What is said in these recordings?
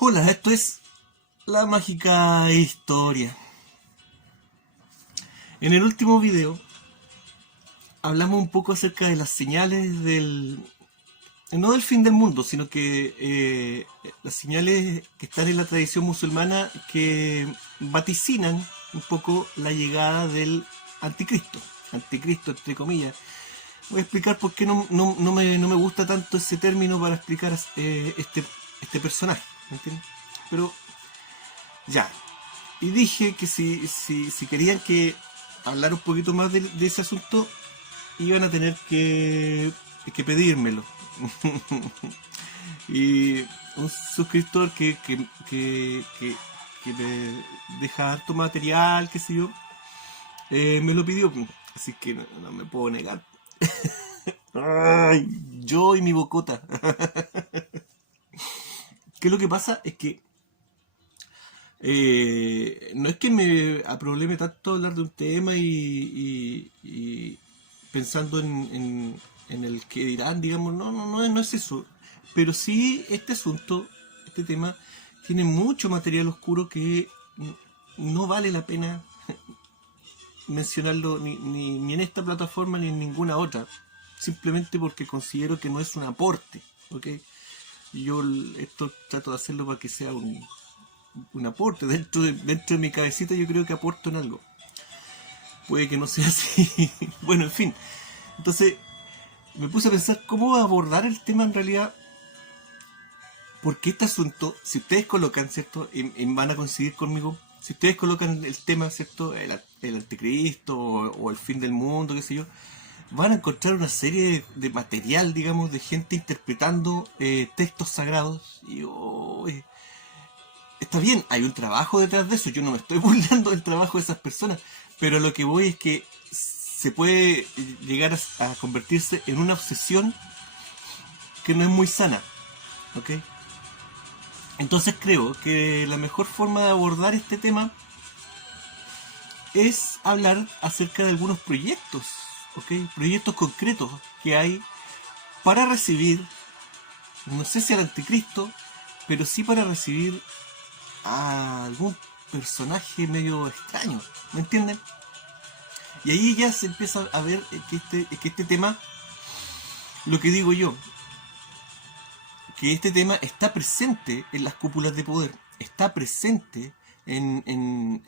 Hola, esto es La Mágica Historia. En el último video hablamos un poco acerca de las señales no del fin del mundo, sino que las señales que están en la tradición musulmana que vaticinan un poco la llegada del anticristo. Anticristo, entre comillas. Voy a explicar por qué no me gusta tanto ese término para explicar este personaje, ¿me entiendes? Pero ya, y dije que si querían que hablar un poquito más de ese asunto, iban a tener que pedírmelo. Y un suscriptor que me deja harto material, qué sé yo, me lo pidió. Así que no me puedo negar. Ay, yo y mi bocota. ¿Qué es lo que pasa? Es que no es que me aprobleme tanto hablar de un tema y pensando en el que dirán, digamos, no es eso. Pero sí este asunto, este tema, tiene mucho material oscuro que no vale la pena mencionarlo ni en esta plataforma ni en ninguna otra. Simplemente porque considero que no es un aporte, ¿ok? Y yo esto trato de hacerlo para que sea un aporte. Dentro de mi cabecita yo creo que aporto en algo. Puede que no sea así. Bueno, en fin. Entonces me puse a pensar cómo abordar el tema en realidad. Porque este asunto, si ustedes colocan, ¿cierto? Y van a coincidir conmigo. Si ustedes colocan el tema, ¿cierto? El anticristo o el fin del mundo, qué sé yo, van a encontrar una serie de material, digamos, de gente interpretando textos sagrados. Y está bien, hay un trabajo detrás de eso, yo no me estoy burlando del trabajo de esas personas, pero lo que voy es que se puede llegar a convertirse en una obsesión que no es muy sana, ¿ok? Entonces creo que la mejor forma de abordar este tema es hablar acerca de algunos proyectos, ¿ok? Proyectos concretos que hay para recibir, no sé si al anticristo, pero sí para recibir a algún personaje medio extraño, ¿me entienden? Y ahí ya se empieza a ver que este tema, lo que digo yo, que este tema está presente en las cúpulas de poder, está presente en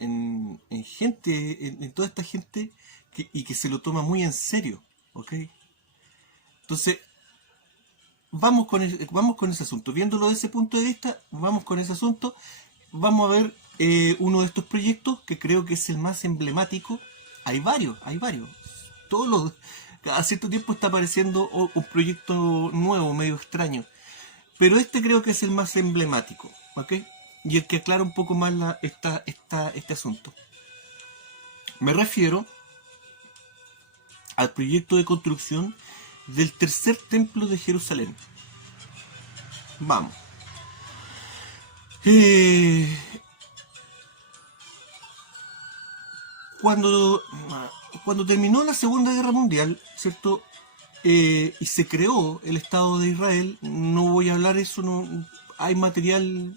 gente, en toda esta gente y que se lo toma muy en serio, ¿ok? Entonces, vamos con ese asunto. Viéndolo desde ese punto de vista, vamos con ese asunto. Vamos a ver uno de estos proyectos que creo que es el más emblemático. Hay varios, hay varios. Cada cierto tiempo está apareciendo un proyecto nuevo, medio extraño. Pero este creo que es el más emblemático, ¿ok? Y el que aclara un poco más este asunto. Me refiero al proyecto de construcción del tercer templo de Jerusalén. Vamos. Eh, cuando, cuando terminó la Segunda Guerra Mundial, ¿cierto? Y se creó el Estado de Israel, no voy a hablar eso, no, hay material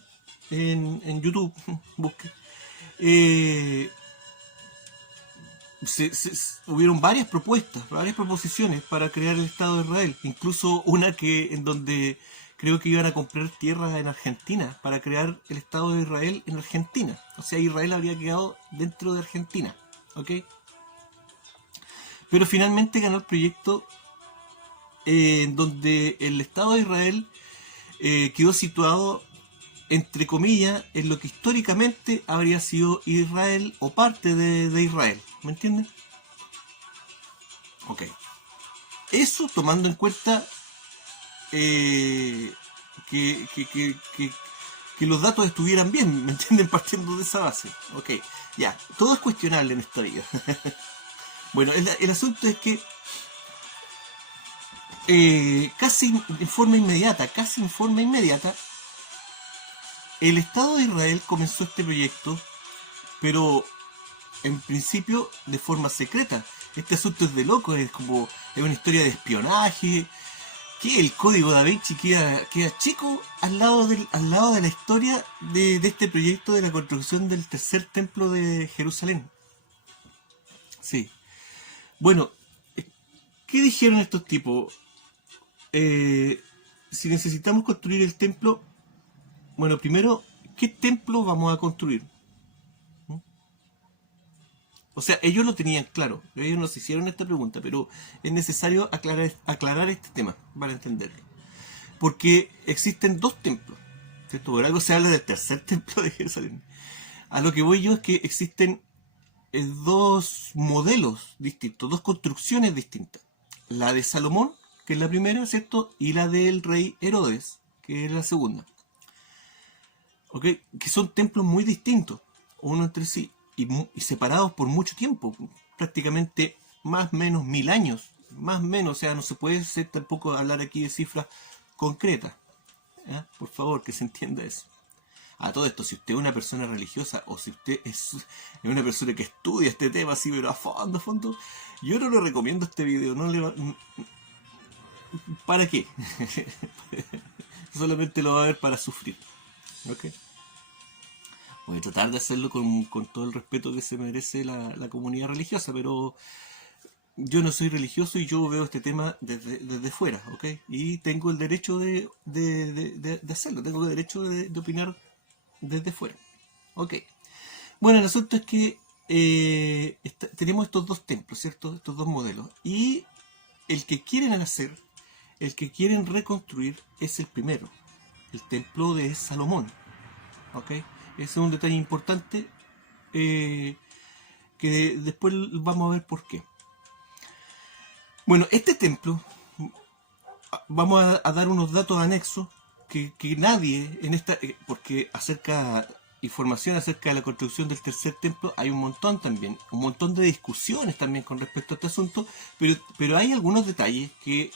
en YouTube, busque. Eh, hubieron varias propuestas, varias proposiciones para crear el Estado de Israel, incluso una en donde creo que iban a comprar tierras en Argentina para crear el Estado de Israel en Argentina. O sea, Israel habría quedado dentro de Argentina, ¿ok? Pero finalmente ganó el proyecto en donde el Estado de Israel quedó situado, entre comillas, en lo que históricamente habría sido Israel o parte de Israel. ¿Me entienden? Ok. Eso tomando en cuenta eh, que los datos estuvieran bien, ¿me entienden? Partiendo de esa base. Ok, ya. Todo es cuestionable en esta vida. Bueno, el asunto es que casi en forma inmediata, el Estado de Israel comenzó este proyecto, pero en principio de forma secreta. Este asunto es de loco, es una historia de espionaje que el código Da Vinci queda chico al lado de la historia de este proyecto de la construcción del tercer templo de Jerusalén. Sí. Bueno, ¿qué dijeron estos tipos? Si necesitamos construir el templo, bueno, primero, ¿qué templo vamos a construir? O sea, ellos lo tenían claro, ellos nos hicieron esta pregunta, pero es necesario aclarar este tema para entenderlo. Porque existen dos templos, ¿cierto? Por algo se habla del tercer templo de Jerusalén. A lo que voy yo es que existen dos modelos distintos, dos construcciones distintas. La de Salomón, que es la primera, ¿cierto? Y la del rey Herodes, que es la segunda. ¿Ok? Que son templos muy distintos, uno entre sí, y separados por mucho tiempo, prácticamente más o menos 1000 años, más o menos, o sea, no se puede tampoco hablar aquí de cifras concretas. ¿Ya? Por favor, que se entienda eso. A todo esto, si usted es una persona religiosa o si usted es una persona que estudia este tema así, pero a fondo, yo no le recomiendo este video, no le va... ¿Para qué? Solamente lo va a ver para sufrir. ¿Ok? Voy a tratar de hacerlo con todo el respeto que se merece la comunidad religiosa, pero yo no soy religioso y yo veo este tema desde fuera, ¿ok? Y tengo el derecho de hacerlo, tengo el derecho de opinar desde fuera, ¿ok? Bueno, el asunto es que tenemos estos dos templos, ¿cierto? Estos dos modelos. Y el que quieren hacer, el que quieren reconstruir es el primero, el templo de Salomón, ¿ok? Ese es un detalle importante que después vamos a ver por qué. Bueno, este templo, vamos a dar unos datos anexos que nadie en esta... porque información acerca de la construcción del tercer templo hay un montón también, un montón de discusiones también con respecto a este asunto, pero hay algunos detalles que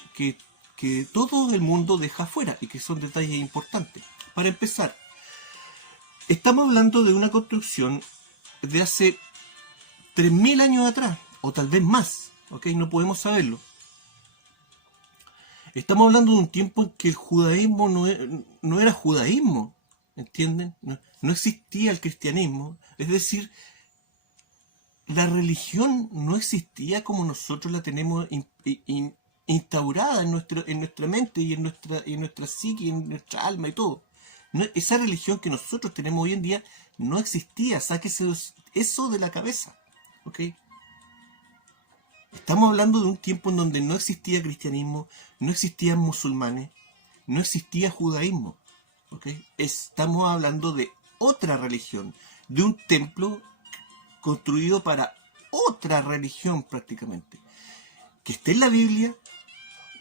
todo el mundo deja fuera y que son detalles importantes. Para empezar, estamos hablando de una construcción de hace 3000 años atrás, o tal vez más, ¿ok? No podemos saberlo. Estamos hablando de un tiempo en que el judaísmo no era judaísmo, ¿entienden? No existía el cristianismo, es decir, la religión no existía como nosotros la tenemos instaurada en nuestra mente y en nuestra psique, en nuestra alma y todo. Esa religión que nosotros tenemos hoy en día no existía. Sáquese eso de la cabeza, ¿ok? Estamos hablando de un tiempo en donde no existía cristianismo, no existían musulmanes, no existía judaísmo, ¿ok? Estamos hablando de otra religión, de un templo construido para otra religión prácticamente. Que esté en la Biblia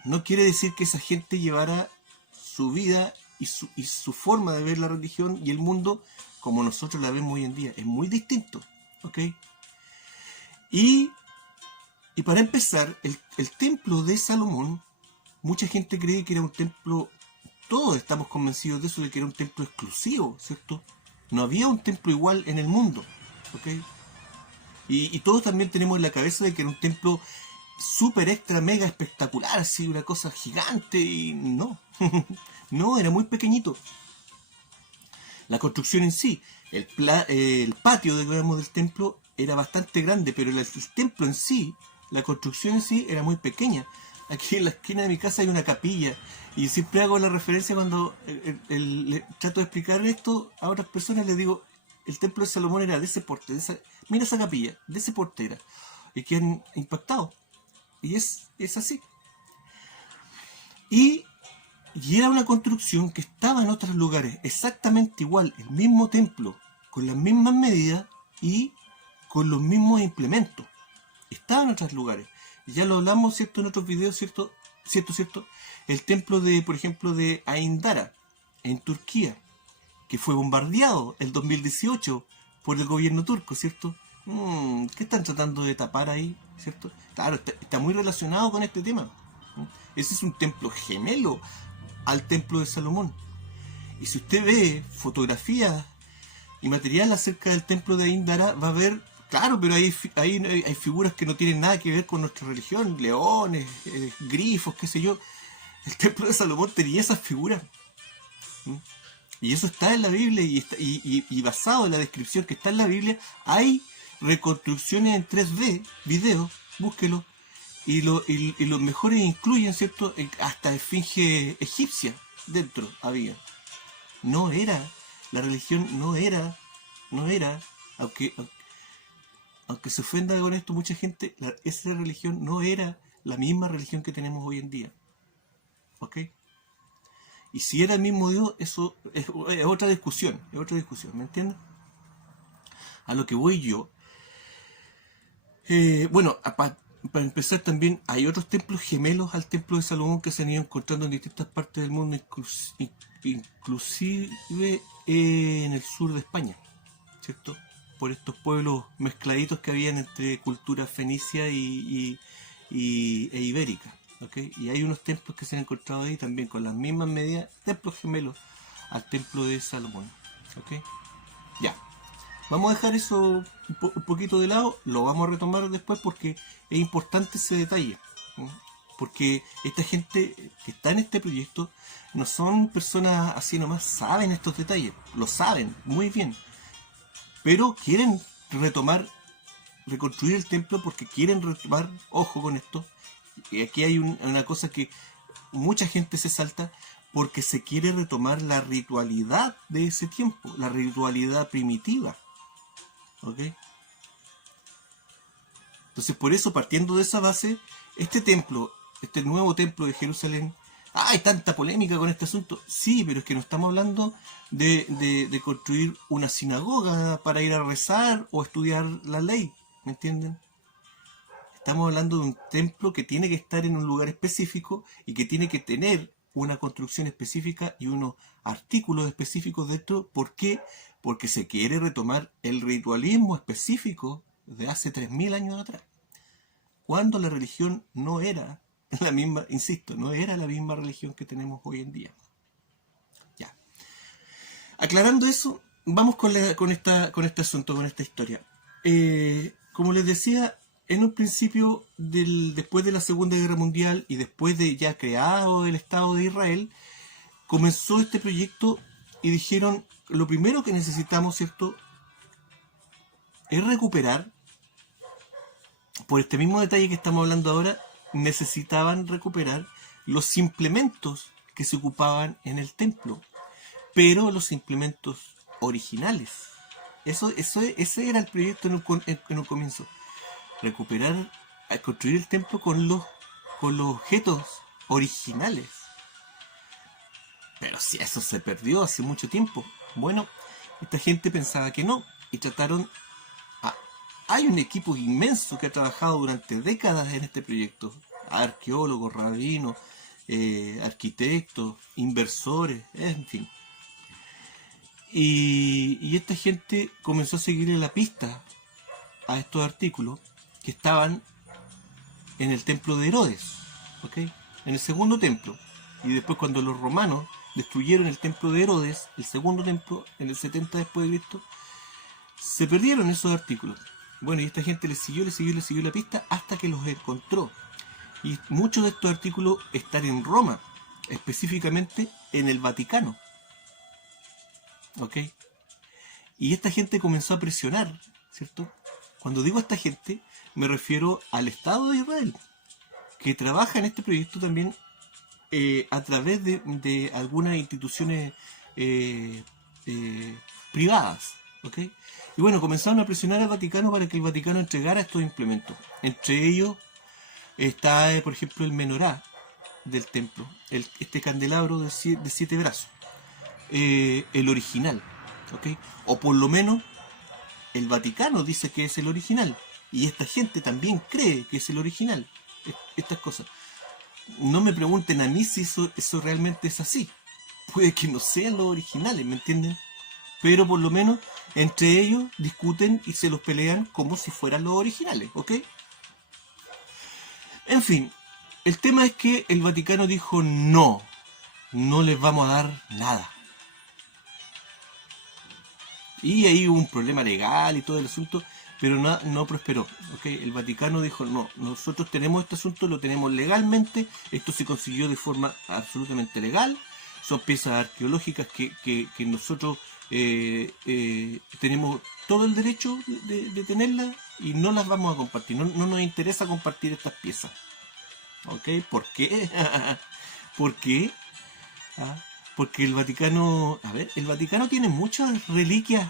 no quiere decir que esa gente llevara su vida y su forma de ver la religión y el mundo como nosotros la vemos hoy en día. Es muy distinto, ¿ok? Y para empezar, el templo de Salomón, mucha gente cree que era un templo, todos estamos convencidos de eso, de que era un templo exclusivo, ¿cierto? No había un templo igual en el mundo, ¿ok? Y todos también tenemos en la cabeza de que era un templo súper extra, mega espectacular, así, una cosa gigante, y no, no, era muy pequeñito. La construcción en sí, el patio, digamos, del templo era bastante grande, pero el templo en sí, la construcción en sí era muy pequeña. Aquí en la esquina de mi casa hay una capilla y siempre hago la referencia cuando trato de explicar esto a otras personas, les digo, el templo de Salomón era de ese porte, mira esa capilla, de ese porte era, y quedan impactados. Y es así. Y era una construcción que estaba en otros lugares, exactamente igual, el mismo templo, con las mismas medidas y con los mismos implementos. Estaba en otros lugares. Ya lo hablamos, ¿cierto? En otros videos, ¿cierto? El templo de, por ejemplo, de Ain Dara, en Turquía, que fue bombardeado el 2018 por el gobierno turco, ¿cierto? ¿Qué están tratando de tapar ahí, ¿cierto? Claro, está muy relacionado con este tema. Ese es un templo gemelo al templo de Salomón. Y si usted ve fotografías y material acerca del templo de Ain Dara, va a ver, claro, pero hay figuras que no tienen nada que ver con nuestra religión, leones, grifos, qué sé yo. El templo de Salomón tenía esas figuras. ¿Mm? Y eso está en la Biblia y basado en la descripción que está en la Biblia, hay reconstrucciones en 3D, videos, búsquelo, y los mejores incluyen, ¿cierto? Hasta esfinge egipcia dentro había. No era, la religión no era, aunque, aunque se ofenda con esto mucha gente, esa religión no era la misma religión que tenemos hoy en día. ¿Ok? Y si era el mismo Dios, eso es otra discusión, ¿me entiendes? A lo que voy yo. Bueno, para empezar también, hay otros templos gemelos al templo de Salomón que se han ido encontrando en distintas partes del mundo, inclusive en el sur de España, ¿cierto? Por estos pueblos mezcladitos que habían entre cultura fenicia e ibérica. ¿Okay? Y hay unos templos que se han encontrado ahí también con las mismas medidas, templos gemelos al templo de Salomón. ¿Okay? Ya, vamos a dejar eso un poquito de lado, lo vamos a retomar después porque es importante ese detalle. ¿Sí? Porque esta gente que está en este proyecto no son personas así nomás, saben estos detalles, lo saben muy bien, pero quieren reconstruir el templo porque quieren retomar, ojo con esto. Y aquí hay una cosa que mucha gente se salta porque se quiere retomar la ritualidad de ese tiempo, la ritualidad primitiva. ¿Ok? Entonces, por eso, partiendo de esa base, este templo, este nuevo templo de Jerusalén, hay tanta polémica con este asunto. Sí, pero es que no estamos hablando de construir una sinagoga para ir a rezar o estudiar la ley, ¿me entienden? Estamos hablando de un templo que tiene que estar en un lugar específico y que tiene que tener una construcción específica y unos artículos específicos dentro. ¿Por qué? Porque se quiere retomar el ritualismo específico de hace 3000 años atrás. Cuando la religión no era la misma, insisto, no era la misma religión que tenemos hoy en día. Ya. Aclarando eso, vamos con este asunto, con esta historia. Como les decía, en un principio, después de la Segunda Guerra Mundial y después de ya creado el Estado de Israel, comenzó este proyecto y dijeron, lo primero que necesitamos, ¿cierto?, es recuperar, por este mismo detalle que estamos hablando ahora, necesitaban recuperar los implementos que se ocupaban en el templo, pero los implementos originales. Ese era el proyecto en un comienzo. Recuperar, construir el templo con los objetos originales. Pero si eso se perdió hace mucho tiempo. Bueno, esta gente pensaba que no y trataron. Hay un equipo inmenso que ha trabajado durante décadas en este proyecto. Arqueólogos, rabinos, arquitectos, inversores, en fin. Y esta gente comenzó a seguirle la pista a estos artículos que estaban en el templo de Herodes, ¿ok? En el segundo templo. Y después cuando los romanos destruyeron el templo de Herodes, el segundo templo, en el 70 después de Cristo, se perdieron esos artículos. Bueno, y esta gente le siguió la pista hasta que los encontró. Y muchos de estos artículos están en Roma, específicamente en el Vaticano. ¿Ok? Y esta gente comenzó a presionar, ¿cierto? Cuando digo esta gente, me refiero al Estado de Israel, que trabaja en este proyecto también a través de algunas instituciones privadas, ¿ok? Y bueno, comenzaron a presionar al Vaticano para que el Vaticano entregara estos implementos. Entre ellos está, por ejemplo, el menorá del templo, este candelabro de 7 brazos, el original, ¿ok? O por lo menos el Vaticano dice que es el original y esta gente también cree que es el original. Estas cosas. No me pregunten a mí si eso realmente es así. Puede que no sean los originales, ¿me entienden? Pero por lo menos entre ellos discuten y se los pelean como si fueran los originales, ¿ok? En fin, el tema es que el Vaticano dijo no les vamos a dar nada. Y ahí hubo un problema legal y todo el asunto, pero no prosperó. ¿Okay? El Vaticano dijo, no, nosotros tenemos este asunto, lo tenemos legalmente, esto se consiguió de forma absolutamente legal, son piezas arqueológicas que nosotros tenemos todo el derecho de tenerlas y no las vamos a compartir, no nos interesa compartir estas piezas. ¿Ok? ¿Por qué? ¿Por qué? ¿Ah? Porque el Vaticano, a ver, el Vaticano tiene muchas reliquias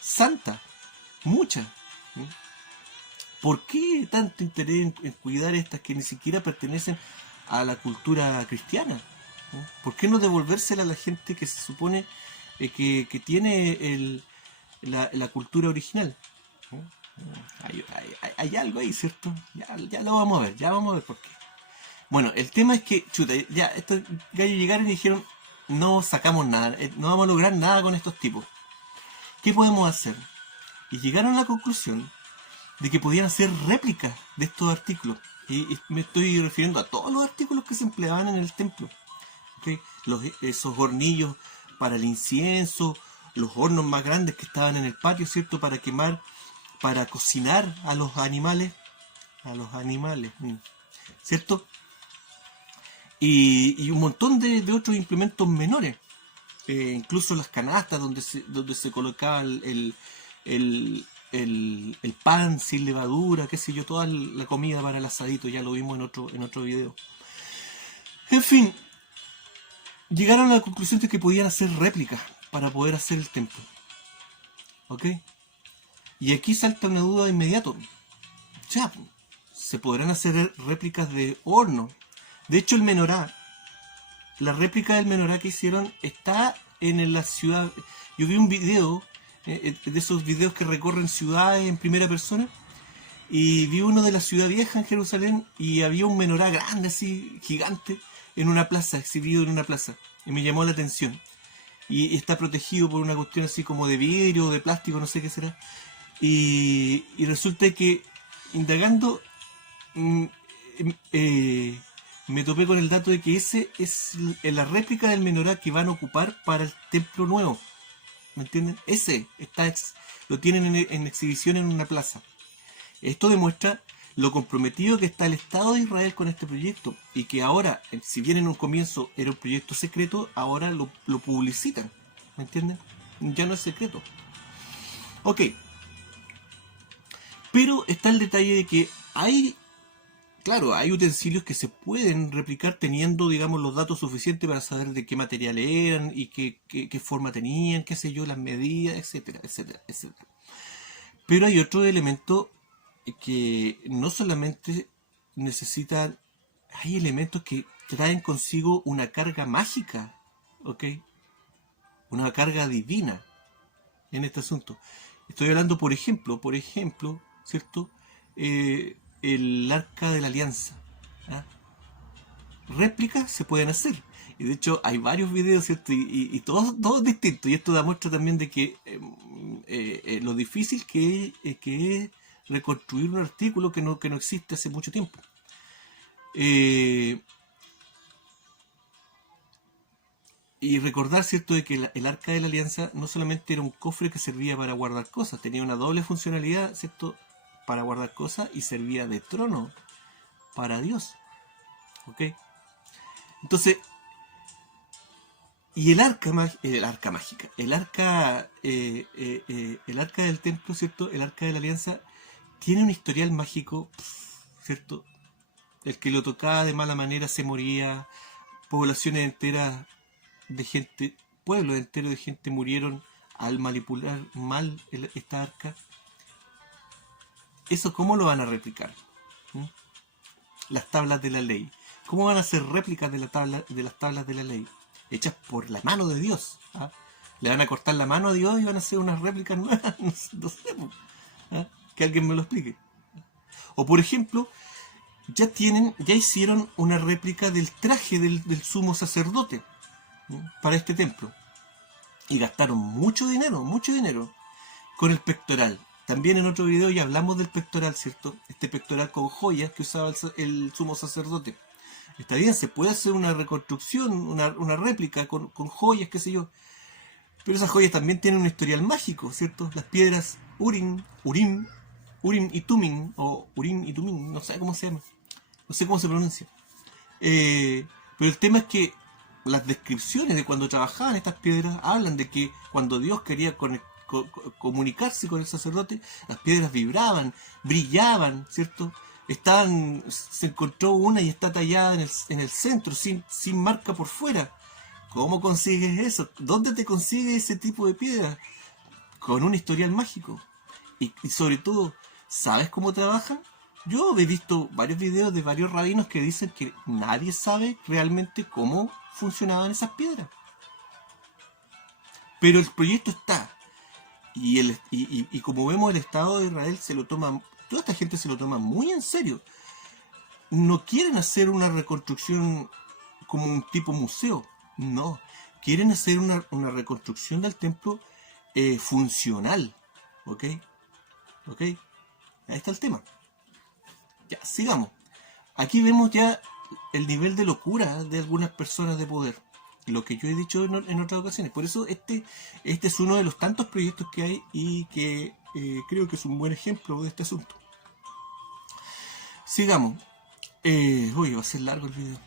santas, muchas. ¿Por qué tanto interés en cuidar estas que ni siquiera pertenecen a la cultura cristiana? ¿Por qué no devolvérsela a la gente que se supone que tiene la cultura original? Hay algo ahí, ¿cierto? Ya lo vamos a ver, ya vamos a ver por qué. Bueno, el tema es que, chuta, ya estos gallos llegaron y dijeron, no sacamos nada, no vamos a lograr nada con estos tipos. ¿Qué podemos hacer? Y llegaron a la conclusión de que podían hacer réplicas de estos artículos. Y me estoy refiriendo a todos los artículos que se empleaban en el templo. ¿Okay? Esos hornillos para el incienso, los hornos más grandes que estaban en el patio, ¿cierto? Para quemar, para cocinar a los animales, ¿cierto? Y un montón de otros implementos menores. Incluso las canastas donde se colocaba el pan sin levadura, qué sé yo, toda la comida para el asadito, ya lo vimos en otro video. En fin, llegaron a la conclusión de que podían hacer réplicas para poder hacer el templo. ¿Ok? Y aquí salta una duda de inmediato. Ya, se podrán hacer réplicas de horno. De hecho, el menorá, la réplica del menorá que hicieron está en la ciudad. Yo vi un video, de esos videos que recorren ciudades en primera persona, y vi uno de la ciudad vieja en Jerusalén y había un menorá grande, así, gigante, en una plaza, exhibido en una plaza. Y me llamó la atención. Y está protegido por una cuestión así como de vidrio o de plástico, no sé qué será. Y resulta que, indagando, me topé con el dato de que ese es la réplica del menorá que van a ocupar para el templo nuevo. ¿Me entienden? Ese lo tienen en exhibición en una plaza. Esto demuestra lo comprometido que está el Estado de Israel con este proyecto y que ahora, si bien en un comienzo era un proyecto secreto, ahora lo publicitan. ¿Me entienden? Ya no es secreto. Ok. Pero está el detalle de que claro, hay utensilios que se pueden replicar teniendo, digamos, los datos suficientes para saber de qué material eran y qué forma tenían, qué sé yo, las medidas, etcétera, etcétera, etcétera. Pero hay otro elemento que no solamente necesitan, hay elementos que traen consigo una carga mágica, ¿ok? Una carga divina en este asunto. Estoy hablando, por ejemplo, ¿cierto? El Arca de la Alianza. ¿Ah? Réplicas se pueden hacer. Y de hecho hay varios videos, ¿cierto? Y todos distintos. Y esto da muestra también de que lo difícil que es reconstruir un artículo que no existe hace mucho tiempo. Y recordar, ¿cierto?, de que el Arca de la Alianza no solamente era un cofre que servía para guardar cosas, tenía una doble funcionalidad, ¿cierto?, para guardar cosas y servía de trono para Dios. ¿Ok? Entonces, y el arca mágica, el arca del templo, ¿cierto?, el Arca de la Alianza tiene un historial mágico, ¿cierto? El que lo tocaba de mala manera se moría, poblaciones enteras de gente, pueblos enteros de gente murieron al manipular mal esta arca. ¿Eso cómo lo van a replicar? Las tablas de la ley. ¿Cómo van a hacer réplicas de las tablas de la ley? Hechas por la mano de Dios. ¿Ah? Le van a cortar la mano a Dios y van a hacer unas réplicas nuevas. No sé. ¿Ah? Que alguien me lo explique. O por ejemplo, ya hicieron una réplica del traje del sumo sacerdote para este templo. Y gastaron mucho dinero con el pectoral. También en otro video ya hablamos del pectoral, ¿cierto? Este pectoral con joyas que usaba el sumo sacerdote. Está bien, se puede hacer una reconstrucción, una réplica con joyas, qué sé yo. Pero esas joyas también tienen un historial mágico, ¿cierto? Las piedras Urim, Urim y Tumim, o Urim y Tumim, no sé cómo se llama, no sé cómo se pronuncia. Pero el tema es que las descripciones de cuando trabajaban estas piedras hablan de que cuando Dios quería comunicarse con el sacerdote, las piedras vibraban, brillaban, ¿cierto? Se encontró una y está tallada en el centro, sin marca por fuera. ¿Cómo consigues eso? ¿Dónde te consigues ese tipo de piedra? Con un historial mágico. Y sobre todo, ¿sabes cómo trabajan? Yo he visto varios videos de varios rabinos que dicen que nadie sabe realmente cómo funcionaban esas piedras. Pero el proyecto está. Y como vemos, el Estado de Israel se lo toma, toda esta gente se lo toma muy en serio. No quieren hacer una reconstrucción como un tipo museo. No. Quieren hacer una reconstrucción del templo funcional. ¿Ok? ¿Ok? Ahí está el tema. Ya, sigamos. Aquí vemos ya el nivel de locura de algunas personas de poder. Lo que yo he dicho en otras ocasiones. Por eso este es uno de los tantos proyectos que hay y que creo que es un buen ejemplo de este asunto. Sigamos. Uy, va a ser largo el video.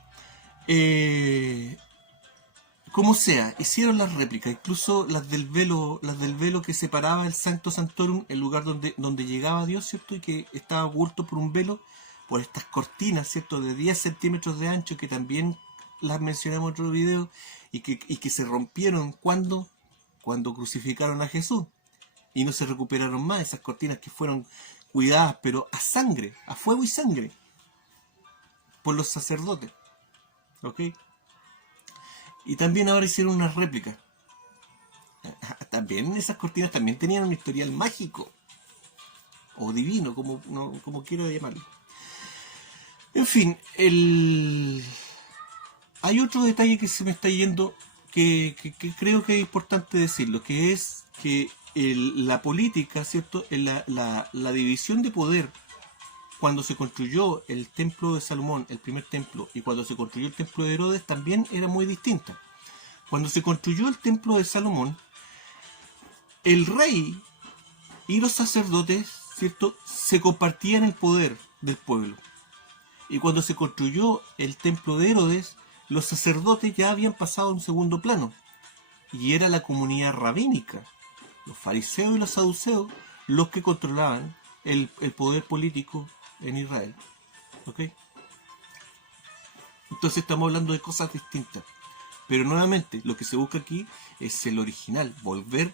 Como sea, hicieron las réplicas, incluso las del velo que separaba el Sancto Sanctorum, el lugar donde llegaba Dios, ¿cierto? Y que estaba oculto por un velo, por estas cortinas, ¿cierto? De 10 centímetros de ancho, que también las mencionamos en otro video, y que se rompieron cuando crucificaron a Jesús, y no se recuperaron más, esas cortinas que fueron cuidadas, pero a sangre, a fuego y sangre, por los sacerdotes, ¿ok? Y también ahora hicieron unas réplicas. También esas cortinas también tenían un historial mágico. O divino, como quiero llamarlo. En fin, hay otro detalle que se me está yendo que creo que es importante decirlo, que es que la política, ¿cierto? La división de poder cuando se construyó el templo de Salomón, el primer templo, y cuando se construyó el templo de Herodes, también era muy distinta. Cuando se construyó el templo de Salomón, el rey y los sacerdotes, ¿cierto?, se compartían el poder del pueblo. Y cuando se construyó el templo de Herodes, los sacerdotes ya habían pasado a un segundo plano. Y era la comunidad rabínica, los fariseos y los saduceos, los que controlaban el poder político en Israel. ¿Ok? Entonces estamos hablando de cosas distintas. Pero nuevamente, lo que se busca aquí es el original, volver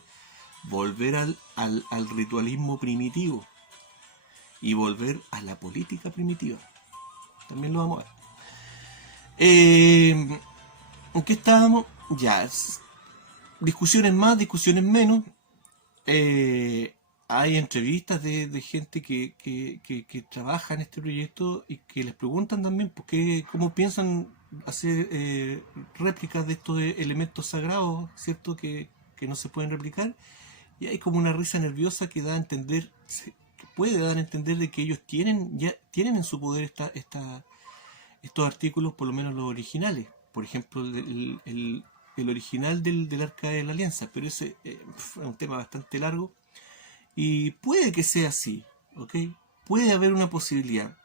al ritualismo primitivo y volver a la política primitiva. También lo vamos a ver. ¿En qué estábamos? Ya, discusiones más, discusiones menos. Hay entrevistas de gente que trabaja en este proyecto y que les preguntan también cómo piensan hacer réplicas de estos elementos sagrados, ¿cierto? Que no se pueden replicar. Y hay como una risa nerviosa que da a entender, que puede dar a entender de que ellos tienen en su poder estos artículos, por lo menos los originales. Por ejemplo, el original del Arca de la Alianza, pero ese es un tema bastante largo. Y puede que sea así, ¿ok? Puede haber una posibilidad.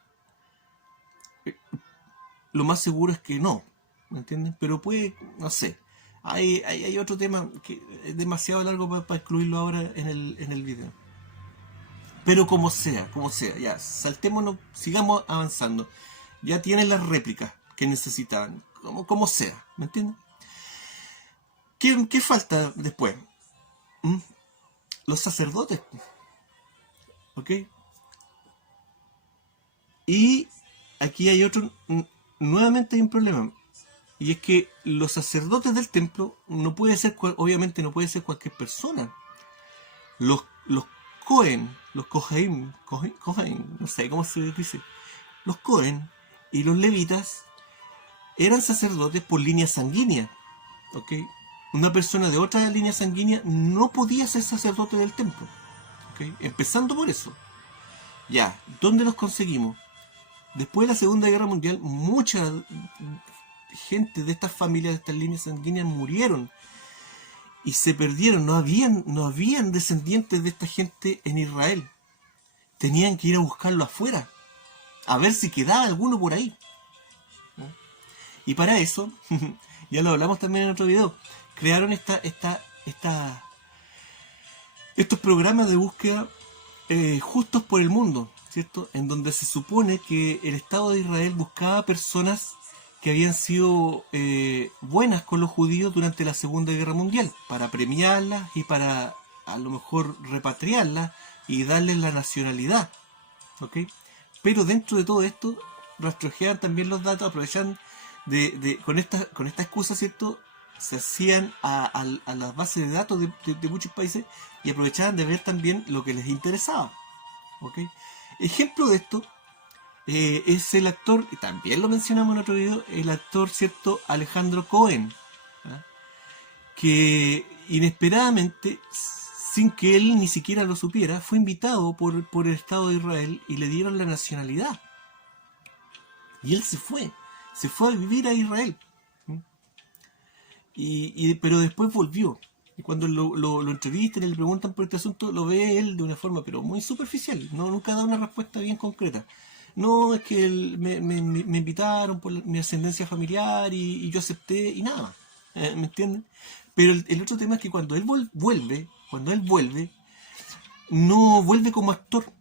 Lo más seguro es que no, ¿me entienden? Pero puede, no sé. Hay otro tema que es demasiado largo para incluirlo ahora en el video. Pero como sea, ya, saltémonos, sigamos avanzando. Ya tienen las réplicas que necesitaban, como sea, ¿me entienden? ¿Qué falta después? Los sacerdotes. ¿Ok? Y aquí hay otro, nuevamente hay un problema. Y es que los sacerdotes del templo obviamente no puede ser cualquier persona. Los Cohen, los Kohaim, no sé cómo se dice. Los Cohen y los levitas eran sacerdotes por línea sanguínea. ¿Ok? Una persona de otra línea sanguínea no podía ser sacerdote del templo. ¿Okay? Empezando por eso. Ya, ¿dónde los conseguimos? Después de la Segunda Guerra Mundial, mucha gente de estas familias, de estas líneas sanguíneas murieron y se perdieron. No habían descendientes de esta gente en Israel. tenían que ir a buscarlo afuera, a ver si quedaba alguno por ahí. Y para eso, ya lo hablamos también en otro video, crearon estos programas de búsqueda justos por el mundo, ¿cierto? En donde se supone que el Estado de Israel buscaba personas que habían sido buenas con los judíos durante la Segunda Guerra Mundial, para premiarlas y para a lo mejor repatriarlas y darles la nacionalidad, ¿ok? Pero dentro de todo esto, rastreaban también los datos, aprovechan con esta excusa, ¿cierto? Se hacían a las bases de datos de muchos países y aprovechaban de ver también lo que les interesaba, ¿ok? Ejemplo de esto es el actor, y también lo mencionamos en otro video, el actor, ¿cierto? Alejandro Cohen, ¿ah? Que inesperadamente, sin que él ni siquiera lo supiera, fue invitado por el Estado de Israel y le dieron la nacionalidad. Y él se fue a vivir a Israel. Pero después volvió. Y cuando lo entrevistan y le preguntan por este asunto, lo ve él de una forma pero muy superficial. Nunca da una respuesta bien concreta. No, es que me invitaron por mi ascendencia familiar y yo acepté y nada más. ¿Me entienden? Pero el otro tema es que cuando él vuelve, no vuelve como actor.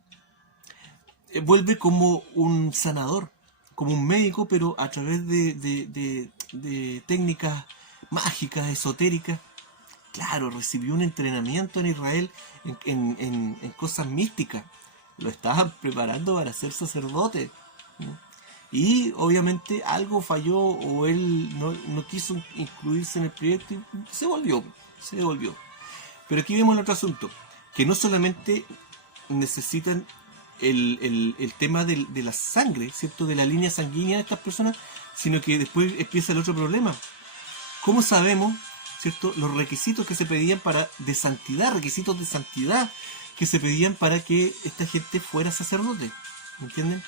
Vuelve como un sanador, como un médico, pero a través de técnicas mágicas, esotéricas. Claro, recibió un entrenamiento en Israel en cosas místicas. Lo estaban preparando para ser sacerdote. Y obviamente algo falló o él no quiso incluirse en el proyecto y se volvió. Pero aquí vemos el otro asunto, que no solamente necesitan el tema de la sangre, ¿cierto? De la línea sanguínea de estas personas, sino que después empieza el otro problema. ¿Cómo sabemos, ¿cierto? Los requisitos que se pedían requisitos de santidad que se pedían para que esta gente fuera sacerdote, ¿me entienden?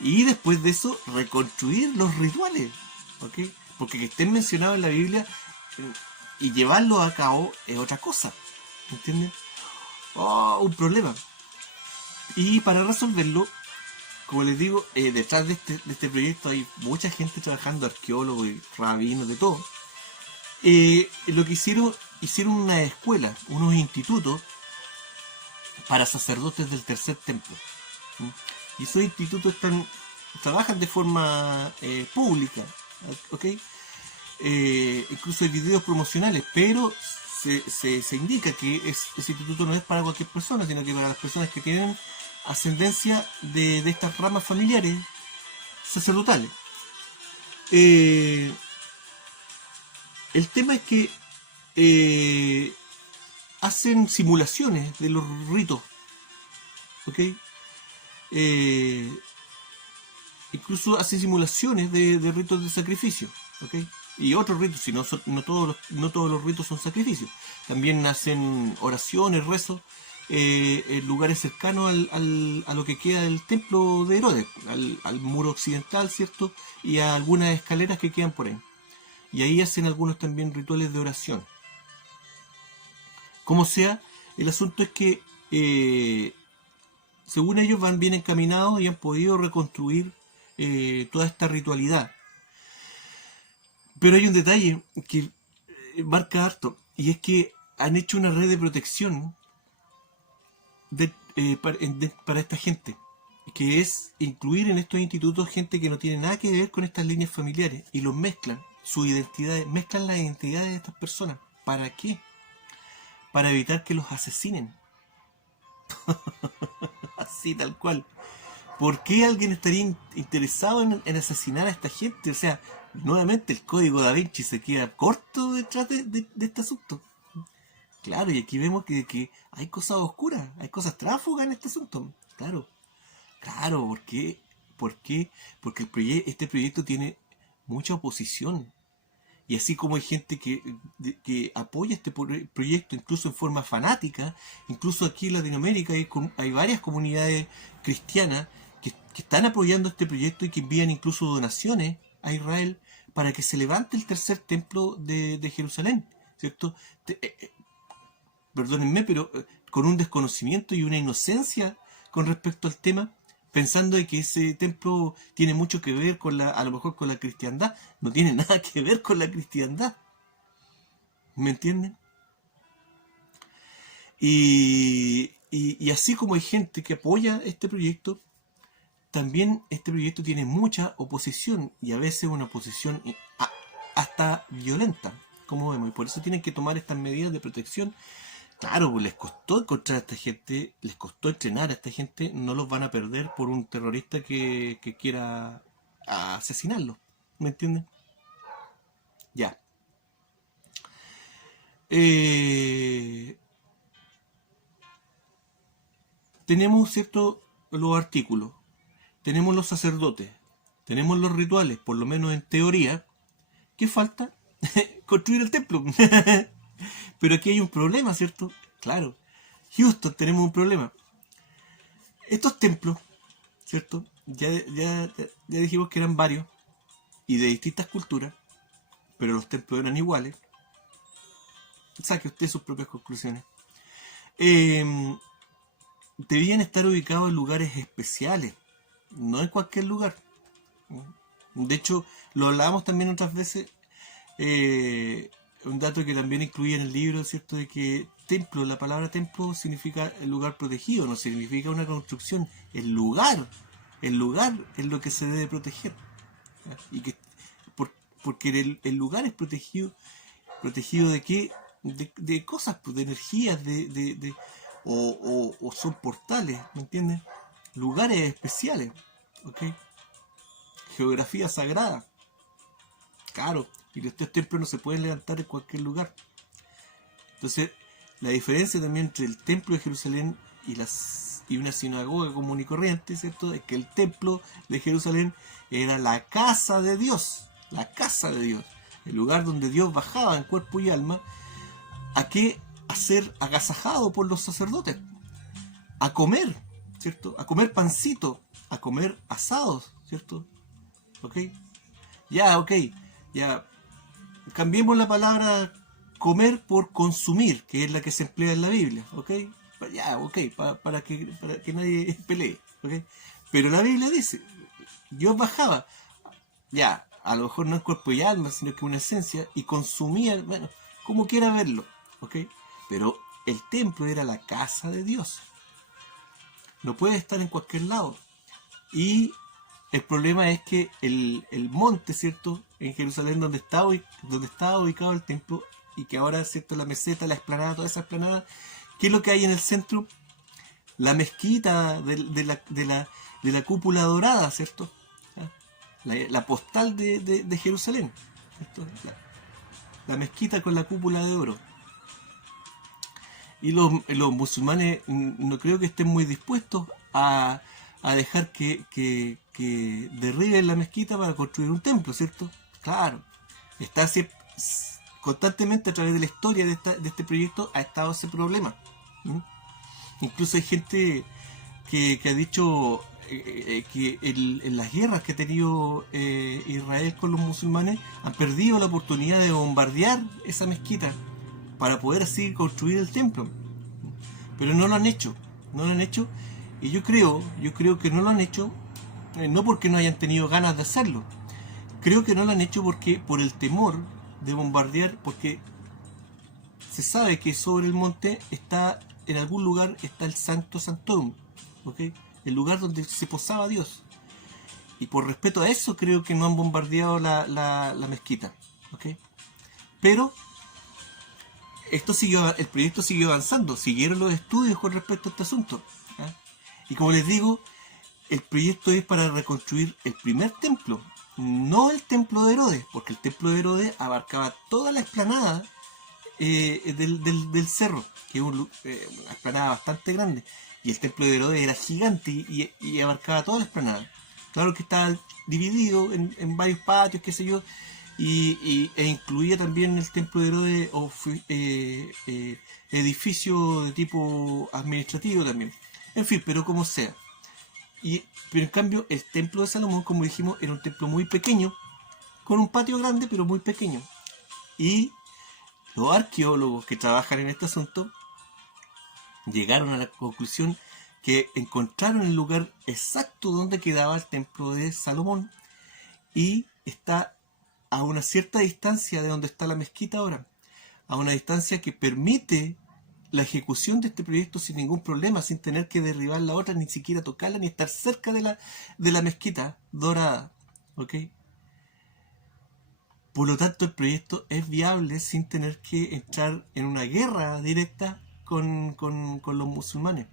Y después de eso, reconstruir los rituales, ¿ok? Porque que estén mencionados en la Biblia y llevarlos a cabo es otra cosa, ¿me entienden? Un problema. Y para resolverlo, como les digo, detrás de este proyecto hay mucha gente trabajando, arqueólogos y rabinos, de todo. Lo que hicieron una escuela, unos institutos para sacerdotes del tercer templo. Y esos institutos trabajan de forma pública, ¿ok? Incluso hay videos promocionales, pero se indica que ese instituto no es para cualquier persona, sino que para las personas que tienen ascendencia de estas ramas familiares sacerdotales. El tema es que hacen simulaciones de los ritos, ¿ok? Incluso hacen simulaciones de ritos de sacrificio, ¿ok? Y otros ritos, si no todos los ritos son sacrificios. También hacen oraciones, rezos, en lugares cercanos a lo que queda del templo de Herodes, al muro occidental, ¿cierto? Y a algunas escaleras que quedan por ahí. Y ahí hacen algunos también rituales de oración. Como sea, el asunto es que según ellos van bien encaminados y han podido reconstruir toda esta ritualidad. Pero hay un detalle que marca harto, y es que han hecho una red de protección para esta gente, que es incluir en estos institutos gente que no tiene nada que ver con estas líneas familiares, y los mezclan, mezclan las identidades de estas personas. ¿Para qué? Para evitar que los asesinen. Así, tal cual. ¿Por qué alguien estaría interesado en asesinar a esta gente? O sea, nuevamente el código Da Vinci se queda corto detrás de este asunto. Claro, y aquí vemos que hay cosas oscuras, hay cosas tráfugas en este asunto. Claro, ¿por qué? Porque este proyecto tiene mucha oposición. Y así como hay gente que apoya este proyecto incluso en forma fanática, incluso aquí en Latinoamérica hay varias comunidades cristianas que están apoyando este proyecto y que envían incluso donaciones a Israel para que se levante el tercer templo de Jerusalén, ¿cierto? Perdónenme, pero con un desconocimiento y una inocencia con respecto al tema, pensando de que ese templo tiene mucho que ver con a lo mejor con la cristiandad. No tiene nada que ver con la cristiandad. ¿Me entienden? Y así como hay gente que apoya este proyecto, también este proyecto tiene mucha oposición, y a veces una oposición hasta violenta, como vemos, y por eso tienen que tomar estas medidas de protección. Claro, pues les costó encontrar a esta gente, les costó entrenar a esta gente, no los van a perder por un terrorista que quiera asesinarlos. ¿Me entienden? Ya. Tenemos, ¿cierto?, los artículos, tenemos los sacerdotes, tenemos los rituales, por lo menos en teoría. ¿Qué falta? Construir el templo. Pero aquí hay un problema, ¿cierto? Claro. Houston, tenemos un problema. Estos templos, ¿cierto? Ya dijimos que eran varios y de distintas culturas, pero los templos eran iguales. Saque usted sus propias conclusiones. Debían estar ubicados en lugares especiales, no en cualquier lugar. De hecho, lo hablábamos también otras veces. Un dato que también incluía en el libro, ¿cierto? De que templo, la palabra templo significa el lugar protegido, no significa una construcción. El lugar es lo que se debe proteger. Y que porque el lugar es protegido de qué, de cosas, pues, de energías, o son portales, ¿me entiendes? Lugares especiales, ¿ok? Geografía sagrada, claro, y estos templos no se pueden levantar en cualquier lugar. Entonces, la diferencia también entre el templo de Jerusalén y una sinagoga común y corriente, ¿cierto?, es que el templo de Jerusalén era la casa de Dios, el lugar donde Dios bajaba en cuerpo y alma. ¿A qué? A ser agasajado por los sacerdotes, a comer, ¿cierto?, a comer pancito, a comer asados, ¿cierto? ¿Ok? Ya, cambiemos la palabra comer por consumir, que es la que se emplea en la Biblia, ¿ok? Para que nadie pelee, ¿ok? Pero la Biblia dice, Dios bajaba, ya, a lo mejor no en cuerpo y alma, sino que una esencia, y consumía, bueno, como quiera verlo, ¿ok? Pero el templo era la casa de Dios. No puede estar en cualquier lado. Y el problema es que el monte, ¿cierto?, en Jerusalén, donde estaba ubicado el templo, y que ahora, ¿cierto?, la meseta, la explanada, toda esa explanada, ¿qué es lo que hay en el centro? La mezquita de la cúpula dorada, ¿cierto? La postal de Jerusalén, ¿cierto? La mezquita con la cúpula de oro. Y los musulmanes no creo que estén muy dispuestos a dejar que derriben la mezquita para construir un templo, ¿cierto? Claro, está constantemente a través de la historia de este proyecto ha estado ese problema. Incluso hay gente que ha dicho que en las guerras que ha tenido Israel con los musulmanes han perdido la oportunidad de bombardear esa mezquita para poder así construir el templo, pero no lo han hecho, y yo creo que no lo han hecho, no porque no hayan tenido ganas de hacerlo, creo que no lo han hecho porque por el temor de bombardear, porque se sabe que sobre el monte está, en algún lugar está el Santo Santorum, ¿okay?, el lugar donde se posaba Dios, y por respeto a eso creo que no han bombardeado la mezquita, ¿okay? Pero el proyecto siguió avanzando, siguieron los estudios con respecto a este asunto, ¿eh? Y como les digo, el proyecto es para reconstruir el primer templo, no el templo de Herodes, porque el templo de Herodes abarcaba toda la explanada del cerro, que es una explanada bastante grande, y el templo de Herodes era gigante y abarcaba toda la explanada. Claro que estaba dividido en varios patios, qué sé yo, e incluía también el templo de Herodes edificio de tipo administrativo también. En fin, pero como sea. Pero en cambio, el templo de Salomón, como dijimos, era un templo muy pequeño, con un patio grande, pero muy pequeño. Y los arqueólogos que trabajan en este asunto llegaron a la conclusión que encontraron el lugar exacto donde quedaba el templo de Salomón y está a una cierta distancia de donde está la mezquita ahora, a una distancia que permite la ejecución de este proyecto sin ningún problema, sin tener que derribar la otra, ni siquiera tocarla, ni estar cerca de la mezquita dorada, ¿ok? Por lo tanto, el proyecto es viable sin tener que entrar en una guerra directa con los musulmanes.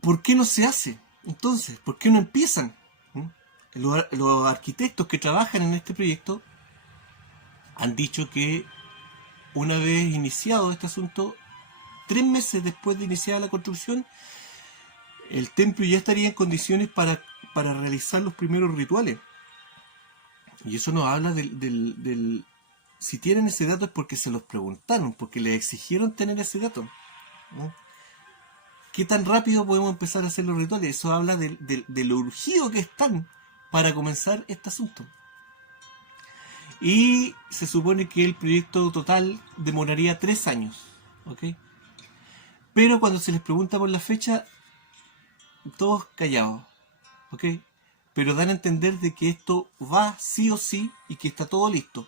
¿Por qué no se hace? Entonces, ¿por qué no empiezan? Los arquitectos que trabajan en este proyecto han dicho que una vez iniciado este asunto, 3 meses después de iniciada la construcción, el templo ya estaría en condiciones para realizar los primeros rituales. Y eso nos habla del si tienen ese dato es porque se los preguntaron, porque les exigieron tener ese dato, ¿no? ¿Qué tan rápido podemos empezar a hacer los rituales? Eso habla de lo urgido que están para comenzar este asunto. Y se supone que el proyecto total demoraría 3 años, ¿ok? Pero cuando se les pregunta por la fecha, todos callados, ¿ok? Pero dan a entender de que esto va sí o sí y que está todo listo.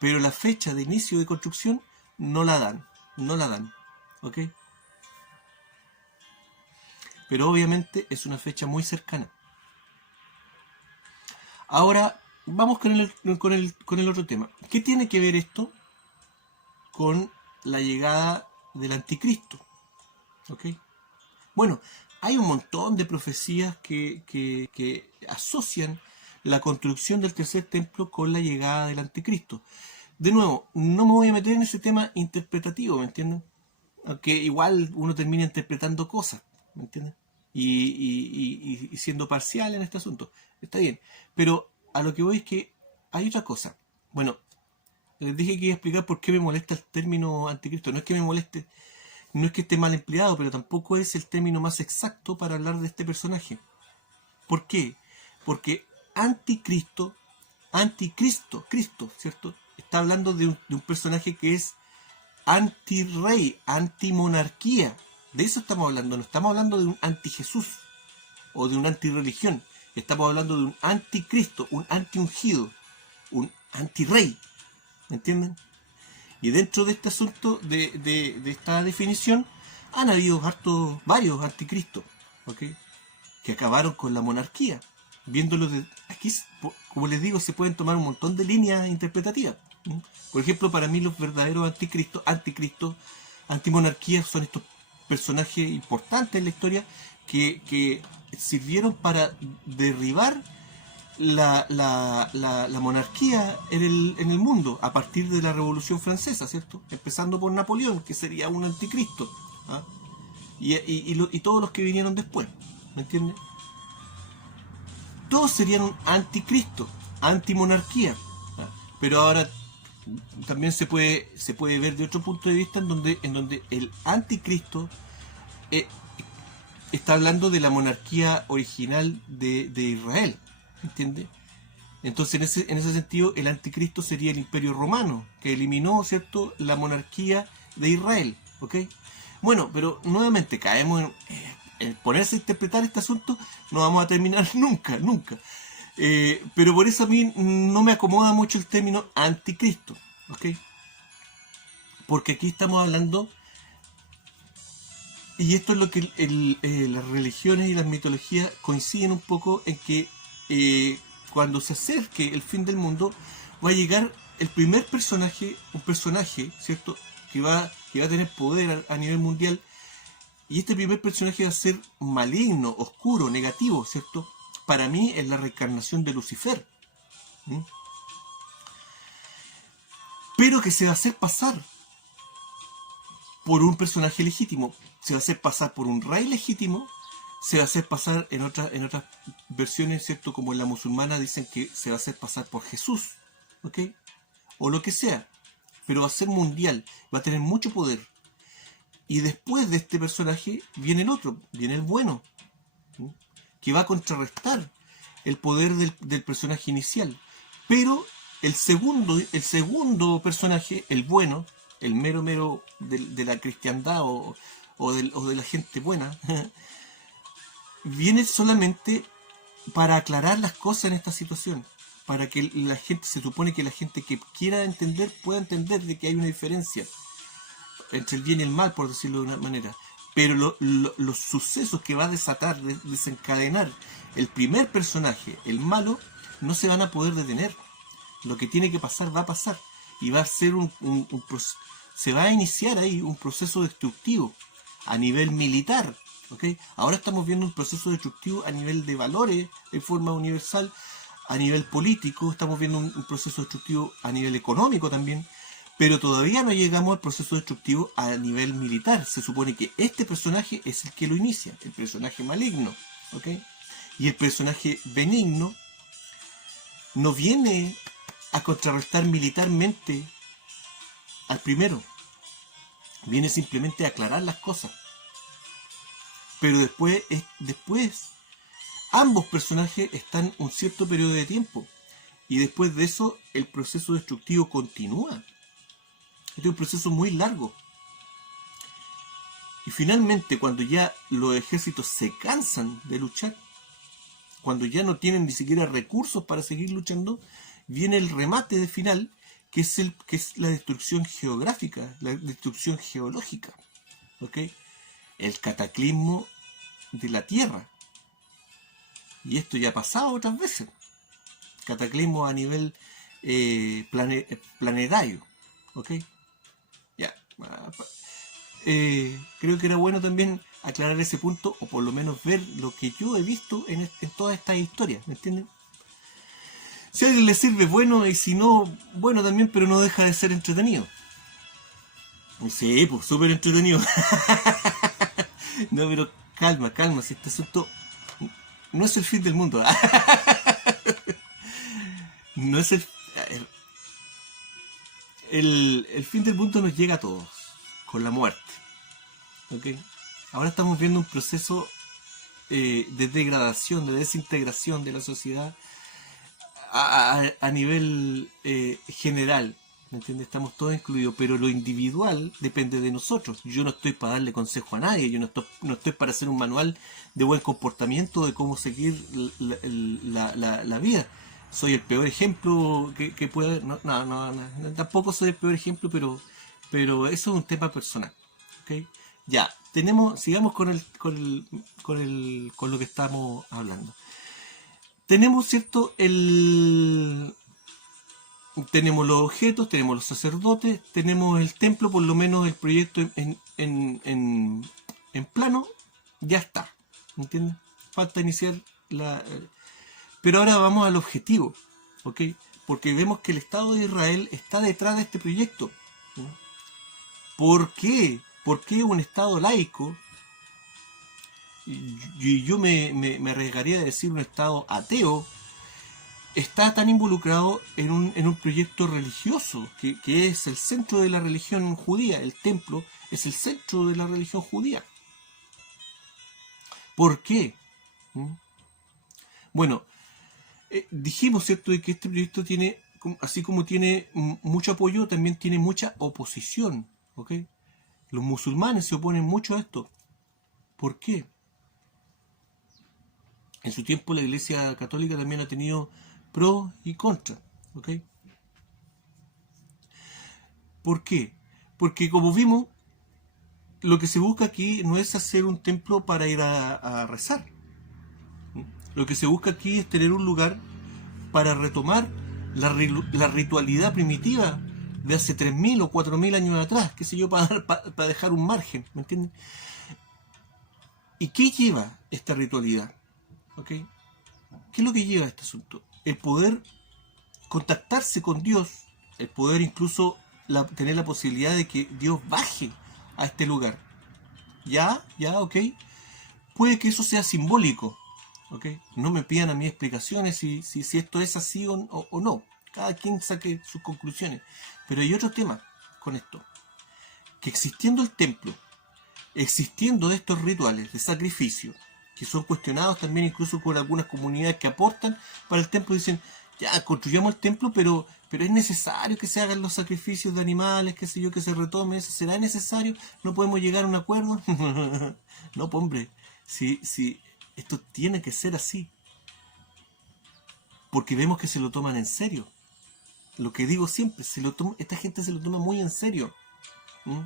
Pero la fecha de inicio de construcción no la dan, ¿ok? Pero obviamente es una fecha muy cercana. Ahora, vamos con el otro tema. ¿Qué tiene que ver esto con la llegada del anticristo? ¿Ok? Bueno, hay un montón de profecías que asocian la construcción del tercer templo con la llegada del anticristo. De nuevo, no me voy a meter en ese tema interpretativo, ¿me entienden? Aunque igual uno termina interpretando cosas, ¿me entienden? Y siendo parcial en este asunto. Está bien. Pero a lo que voy es que hay otra cosa. Bueno, les dije que iba a explicar por qué me molesta el término anticristo. No es que me moleste, no es que esté mal empleado, pero tampoco es el término más exacto para hablar de este personaje. ¿Por qué? Porque anticristo, Cristo, ¿cierto? Está hablando de un personaje que es anti-rey, anti-monarquía. De eso estamos hablando, no estamos hablando de un anti-Jesús o de un anti-religión. Estamos hablando de un anticristo, un anti-ungido, un anti-rey. ¿Me entienden? Y dentro de este asunto, de esta definición, han habido varios anticristos, ¿ok? Que acabaron con la monarquía. Viéndolo de aquí, como les digo, se pueden tomar un montón de líneas interpretativas. Por ejemplo, para mí los verdaderos anticristos, antimonarquías son estos personajes importantes en la historia que sirvieron para derribar la monarquía en el mundo a partir de la Revolución Francesa, ¿cierto? Empezando por Napoleón, que sería un anticristo, ¿ah? Y todos los que vinieron después, ¿me entiendes? Todos serían un anticristo, antimonarquía, ¿ah? Pero ahora también se puede ver de otro punto de vista en donde el anticristo eh, está hablando de la monarquía original de Israel, ¿entiendes? Entonces, en ese sentido, el anticristo sería el Imperio Romano, que eliminó, ¿cierto?, la monarquía de Israel, ¿ok? Bueno, pero nuevamente caemos en ponerse a interpretar este asunto, no vamos a terminar nunca. Pero por eso a mí no me acomoda mucho el término anticristo, ¿ok? Porque aquí estamos hablando, y esto es lo que las religiones y las mitologías coinciden un poco en que cuando se acerque el fin del mundo, va a llegar el primer personaje, un personaje, ¿cierto?, que va a tener poder a nivel mundial, y este primer personaje va a ser maligno, oscuro, negativo, ¿cierto? Para mí es la reencarnación de Lucifer. Pero que se va a hacer pasar por un personaje legítimo, se va a hacer pasar por un rey legítimo, se va a hacer pasar en otras versiones, ¿cierto? Como en la musulmana dicen que se va a hacer pasar por Jesús, ¿ok? O lo que sea, pero va a ser mundial, va a tener mucho poder. Y después de este personaje viene el otro, viene el bueno, ¿sí? Que va a contrarrestar el poder del personaje inicial. Pero el segundo personaje, el bueno, el mero de la cristiandad o de la gente buena, viene solamente para aclarar las cosas en esta situación, para que la gente, se supone que la gente que quiera entender pueda entender de que hay una diferencia entre el bien y el mal, por decirlo de una manera. Pero los sucesos que va a desencadenar el primer personaje, el malo, no se van a poder detener. Lo que tiene que pasar va a pasar, y va a ser se va a iniciar ahí un proceso destructivo a nivel militar. ¿Okay? Ahora estamos viendo un proceso destructivo a nivel de valores de forma universal, a nivel político, estamos viendo un proceso destructivo a nivel económico también, pero todavía no llegamos al proceso destructivo a nivel militar. Se supone que este personaje es el que lo inicia, el personaje maligno, ¿okay? Y el personaje benigno no viene a contrarrestar militarmente al primero, viene simplemente a aclarar las cosas. Pero después ambos personajes están un cierto periodo de tiempo, y después de eso el proceso destructivo continúa. Este es un proceso muy largo. Y finalmente, cuando ya los ejércitos se cansan de luchar, cuando ya no tienen ni siquiera recursos para seguir luchando, viene el remate de final, que es la destrucción geográfica, la destrucción geológica, ¿okay? El cataclismo de la Tierra. Y esto ya ha pasado otras veces. Cataclismo a nivel planetario, ¿ok? Ya. Creo que era bueno también aclarar ese punto, o por lo menos ver lo que yo he visto en todas estas historias, ¿me entienden? Si a alguien le sirve, bueno, y si no, bueno también, pero no deja de ser entretenido. Sí, pues súper entretenido. No, pero calma, si este asunto no es el fin del mundo. No es el fin del mundo nos llega a todos, con la muerte. ¿Ok? Ahora estamos viendo un proceso de degradación, de desintegración de la sociedad a nivel general. ¿Me entiendes? Estamos todos incluidos, pero lo individual depende de nosotros. Yo no estoy para darle consejo a nadie, yo no estoy para hacer un manual de buen comportamiento, de cómo seguir la vida. Soy el peor ejemplo que puede haber. No, tampoco soy el peor ejemplo, pero eso es un tema personal. ¿Okay? Ya, sigamos con lo que estamos hablando. Tenemos, ¿cierto? Tenemos los objetos, tenemos los sacerdotes, tenemos el templo, por lo menos el proyecto en plano, ya está. ¿Entiendes? Falta iniciar pero ahora vamos al objetivo, ¿ok? Porque vemos que el Estado de Israel está detrás de este proyecto, ¿no? ¿Por qué? ¿Por qué un Estado laico, y yo me arriesgaría a decir un Estado ateo, está tan involucrado en un proyecto religioso, que es el centro de la religión judía? El templo es el centro de la religión judía. ¿Por qué? Bueno, dijimos, ¿cierto?, de que este proyecto tiene, así como tiene mucho apoyo, también tiene mucha oposición, ¿ok? Los musulmanes se oponen mucho a esto. ¿Por qué? En su tiempo la Iglesia Católica también ha tenido pros y contras, ¿ok? ¿Por qué? Porque como vimos, lo que se busca aquí no es hacer un templo para ir a rezar. Lo que se busca aquí es tener un lugar para retomar la ritualidad primitiva de hace 3.000 o 4.000 años atrás, qué sé yo, para dejar un margen, ¿me entienden? ¿Y qué lleva esta ritualidad? ¿Okay? ¿Qué es lo que lleva este asunto? El poder contactarse con Dios, el poder incluso tener la posibilidad de que Dios baje a este lugar. Ya, ok. Puede que eso sea simbólico, ¿ok? No me pidan a mí explicaciones si esto es así o no. Cada quien saque sus conclusiones. Pero hay otro tema con esto. Que existiendo el templo, existiendo estos rituales de sacrificio, que son cuestionados también incluso por algunas comunidades que aportan para el templo, dicen, Ya, construyamos el templo, pero es necesario que se hagan los sacrificios de animales, qué sé yo, que se retome eso. ¿Será necesario? ¿No podemos llegar a un acuerdo? No, pues, hombre, si esto tiene que ser así, porque vemos que se lo toman en serio. Lo que digo siempre, esta gente se lo toma muy en serio. ¿Mm?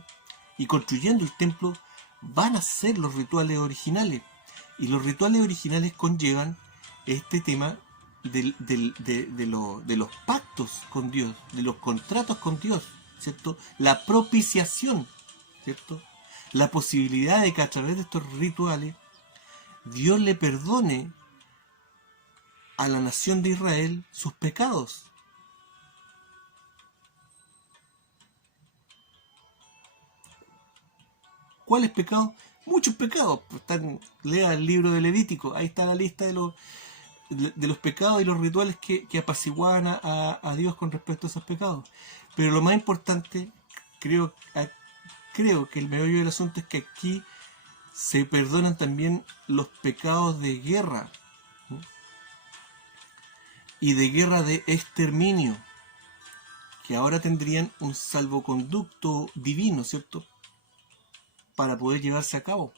Y construyendo el templo van a ser los rituales originales. Y los rituales originales conllevan este tema de los pactos con Dios, de los contratos con Dios, ¿cierto? La propiciación, ¿cierto? La posibilidad de que a través de estos rituales Dios le perdone a la nación de Israel sus pecados. ¿Cuáles pecados? Muchos pecados. Lea el libro de Levítico, ahí está la lista de los pecados y los rituales que apaciguaban a Dios con respecto a esos pecados. Pero lo más importante, creo que el meollo del asunto es que aquí se perdonan también los pecados de guerra, ¿no? Y de guerra de exterminio, que ahora tendrían un salvoconducto divino, ¿cierto?, para poder llevarse a cabo.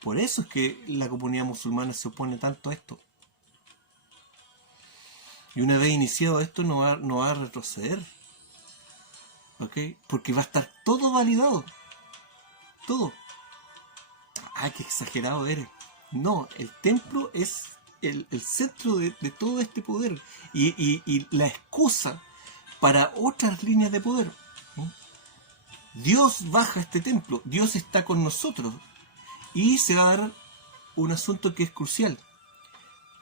Por eso es que la comunidad musulmana se opone tanto a esto. Y una vez iniciado esto no va a retroceder. ¿Ok? Porque va a estar todo validado. Todo. Ah, qué exagerado eres. No, el templo es el centro de todo este poder. Y la excusa para otras líneas de poder. ¿No? Dios baja a este templo. Dios está con nosotros. Y se va a dar un asunto que es crucial.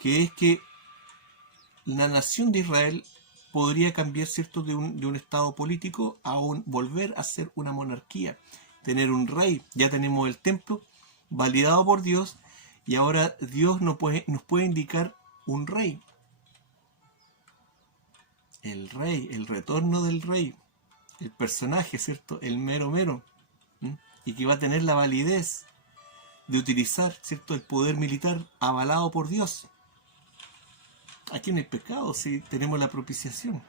Que es que la nación de Israel podría cambiar, ¿cierto?, de un estado político a volver a ser una monarquía, tener un rey. Ya tenemos el templo validado por Dios y ahora Dios nos puede indicar un rey. El rey, el retorno del rey, el personaje, ¿cierto?, el mero mero, y que va a tener la validez de utilizar, ¿cierto?, el poder militar avalado por Dios. Aquí no hay pecado, si tenemos la propiciación.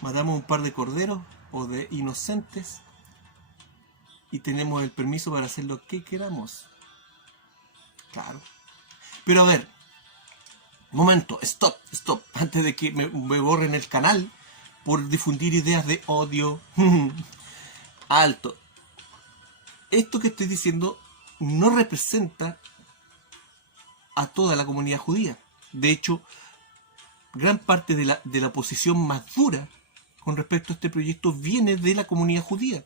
Matamos un par de corderos o de inocentes y tenemos el permiso para hacer lo que queramos. Claro. Pero a ver, momento, stop, antes de que me borren el canal por difundir ideas de odio. Alto. Esto que estoy diciendo no representa a toda la comunidad judía. De hecho, gran parte de la posición más dura con respecto a este proyecto viene de la comunidad judía.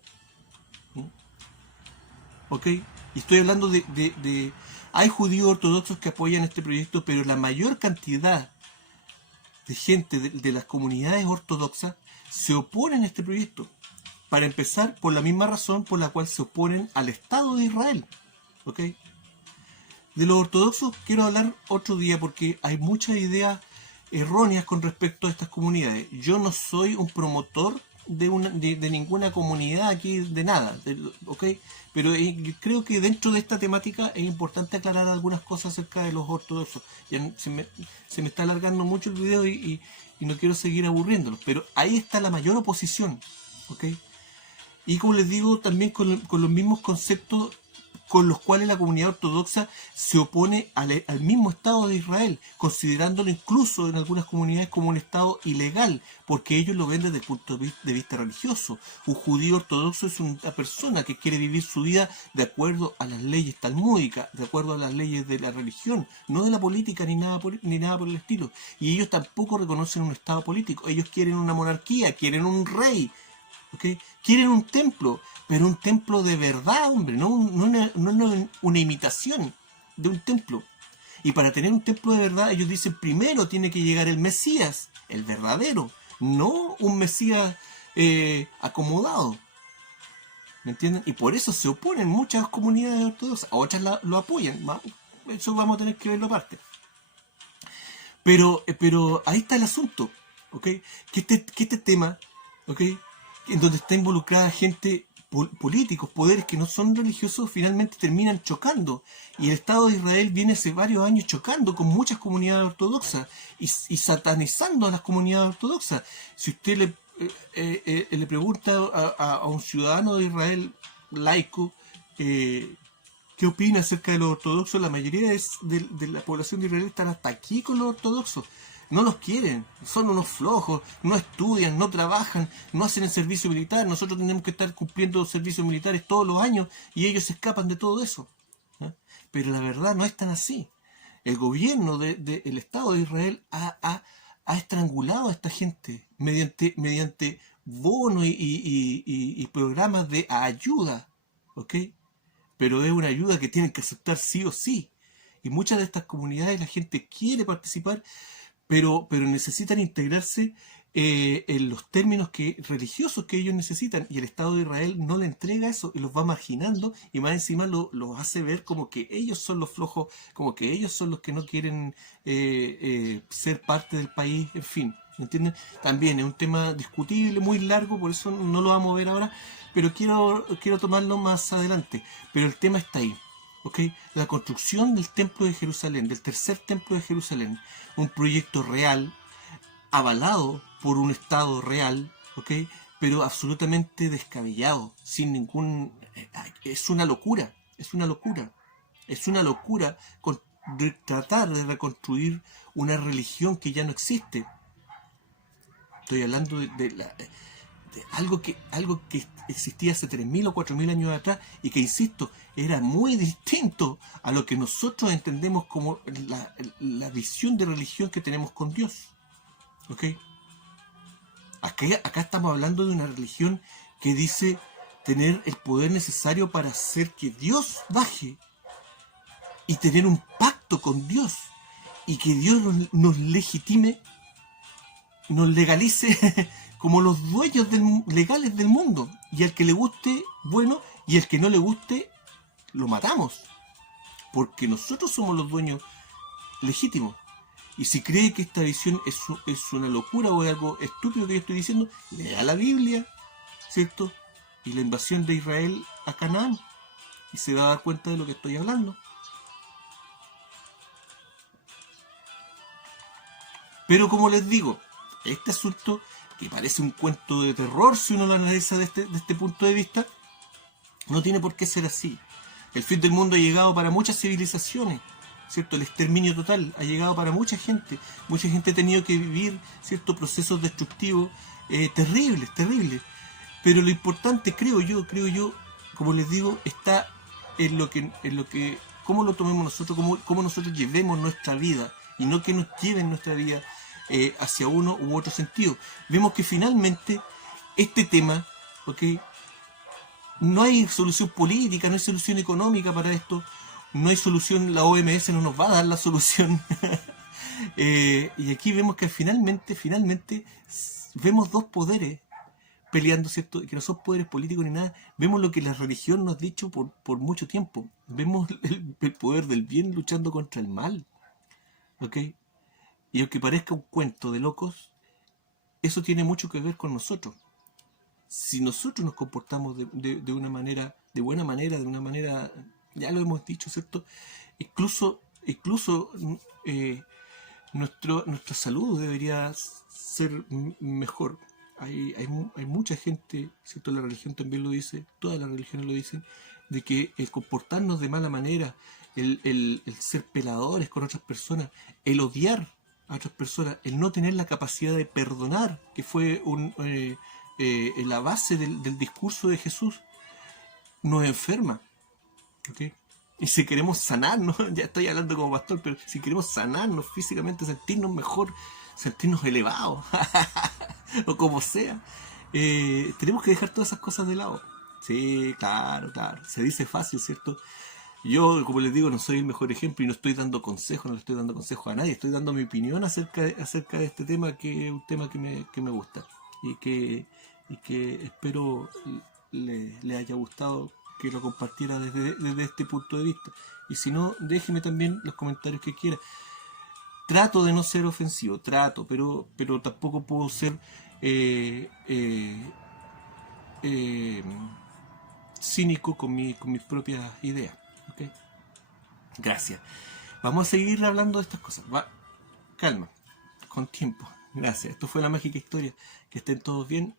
¿Ok? Y estoy hablando de hay judíos ortodoxos que apoyan este proyecto, pero la mayor cantidad de gente de las comunidades ortodoxas se oponen a este proyecto. Para empezar, por la misma razón por la cual se oponen al Estado de Israel. ¿Ok? De los ortodoxos quiero hablar otro día porque hay muchas ideas erróneas con respecto a estas comunidades. Yo no soy un promotor de ninguna comunidad aquí, de nada, ¿ok? Pero creo que dentro de esta temática es importante aclarar algunas cosas acerca de los ortodoxos. Ya se me está alargando mucho el video y no quiero seguir aburriéndolos, pero ahí está la mayor oposición, ¿ok? Y como les digo, también con los mismos conceptos con los cuales la comunidad ortodoxa se opone al mismo Estado de Israel, considerándolo incluso en algunas comunidades como un Estado ilegal, porque ellos lo ven desde el punto de vista religioso. Un judío ortodoxo es una persona que quiere vivir su vida de acuerdo a las leyes talmúdicas, de acuerdo a las leyes de la religión, no de la política ni nada por el estilo. Y ellos tampoco reconocen un Estado político, ellos quieren una monarquía, quieren un rey, ¿okay? Quieren un templo, pero un templo de verdad, hombre, no una imitación de un templo. Y para tener un templo de verdad, ellos dicen, primero tiene que llegar el Mesías, el verdadero, no un Mesías acomodado. ¿Me entienden? Y por eso se oponen muchas comunidades ortodoxas, a otras lo apoyan. Eso vamos a tener que verlo aparte. Pero ahí está el asunto, ¿ok? Que este tema, ¿ok?, en donde está involucrada gente políticos, poderes que no son religiosos, finalmente terminan chocando. Y el Estado de Israel viene hace varios años chocando con muchas comunidades ortodoxas y satanizando a las comunidades ortodoxas. Si usted le pregunta a un ciudadano de Israel laico, ¿qué opina acerca de los ortodoxos? La mayoría de la población de Israel están hasta aquí con los ortodoxos. No los quieren, son unos flojos, no estudian, no trabajan, no hacen el servicio militar. Nosotros tenemos que estar cumpliendo servicios militares todos los años y ellos se escapan de todo eso. ¿Eh? Pero la verdad no es tan así. El gobierno del Estado de Israel ha estrangulado a esta gente mediante bonos y programas de ayuda, ¿ok? Pero es una ayuda que tienen que aceptar sí o sí. Y muchas de estas comunidades la gente quiere participar, pero necesitan integrarse en los términos religiosos que ellos necesitan, y el Estado de Israel no le entrega eso y los va marginando, y más encima los hace ver como que ellos son los flojos, como que ellos son los que no quieren ser parte del país, en fin, ¿me entienden? También es un tema discutible, muy largo, por eso no lo vamos a ver ahora, pero quiero tomarlo más adelante. Pero el tema está ahí. ¿Okay? La construcción del templo de Jerusalén, del tercer templo de Jerusalén, un proyecto real, avalado por un Estado real, ¿okay? Pero absolutamente descabellado, sin ningún... Es una locura, es una locura, es una locura tratar de reconstruir una religión que ya no existe. Estoy hablando de algo que existía hace 3.000 o 4.000 años atrás y que, insisto, era muy distinto a lo que nosotros entendemos como la visión de religión que tenemos con Dios. ¿Ok? Acá estamos hablando de una religión que dice tener el poder necesario para hacer que Dios baje y tener un pacto con Dios y que Dios nos legitime, nos legalice como los dueños legales del mundo, y al que le guste, bueno, y al que no le guste, lo matamos, porque nosotros somos los dueños legítimos. Y si cree que esta visión es una locura o es algo estúpido que yo estoy diciendo, lea la Biblia, ¿cierto? Y la invasión de Israel a Canaán, y se va a dar cuenta de lo que estoy hablando. Pero como les digo, este asunto, que parece un cuento de terror si uno lo analiza de este punto de vista, no tiene por qué ser así. El fin del mundo ha llegado para muchas civilizaciones, ¿cierto? El exterminio total ha llegado para mucha gente. Mucha gente ha tenido que vivir ciertos procesos destructivos terribles. Pero lo importante, creo yo, como les digo, está en lo que cómo lo tomemos nosotros, cómo nosotros llevemos nuestra vida, y no que nos lleven nuestra vida hacia uno u otro sentido. Vemos que finalmente este tema, ¿ok? No hay solución política, no hay solución económica para esto, no hay solución, la OMS no nos va a dar la solución. Y aquí vemos que finalmente vemos dos poderes peleando, ¿cierto? Que no son poderes políticos ni nada. Vemos lo que la religión nos ha dicho por mucho tiempo. Vemos el poder del bien luchando contra el mal, ¿ok? Y aunque parezca un cuento de locos, eso tiene mucho que ver con nosotros. Si nosotros nos comportamos de una manera, de buena manera, de una manera, ya lo hemos dicho, ¿cierto? Incluso nuestra salud debería ser mejor. Hay mucha gente, ¿cierto? La religión también lo dice, todas las religiones lo dicen, de que el comportarnos de mala manera, el ser peladores con otras personas, el odiar a otras personas, el no tener la capacidad de perdonar, que fue la base del discurso de Jesús, nos enferma, ¿okay? Y si queremos sanarnos, ya estoy hablando como pastor, pero si queremos sanarnos físicamente, sentirnos mejor, sentirnos elevados, o como sea, tenemos que dejar todas esas cosas de lado. Sí, claro, se dice fácil, ¿cierto? Yo, como les digo, no soy el mejor ejemplo y no estoy dando consejos, no le estoy dando consejos a nadie, estoy dando mi opinión acerca de este tema, que es un tema que me gusta y que espero le haya gustado, que lo compartiera desde este punto de vista. Y si no, déjeme también los comentarios que quiera. Trato de no ser ofensivo, pero tampoco puedo ser cínico con mis propias ideas. ¿Okay? Gracias. Vamos a seguir hablando de estas cosas. Calma, con tiempo. Gracias. Esto fue La Mágica Historia. Que estén todos bien.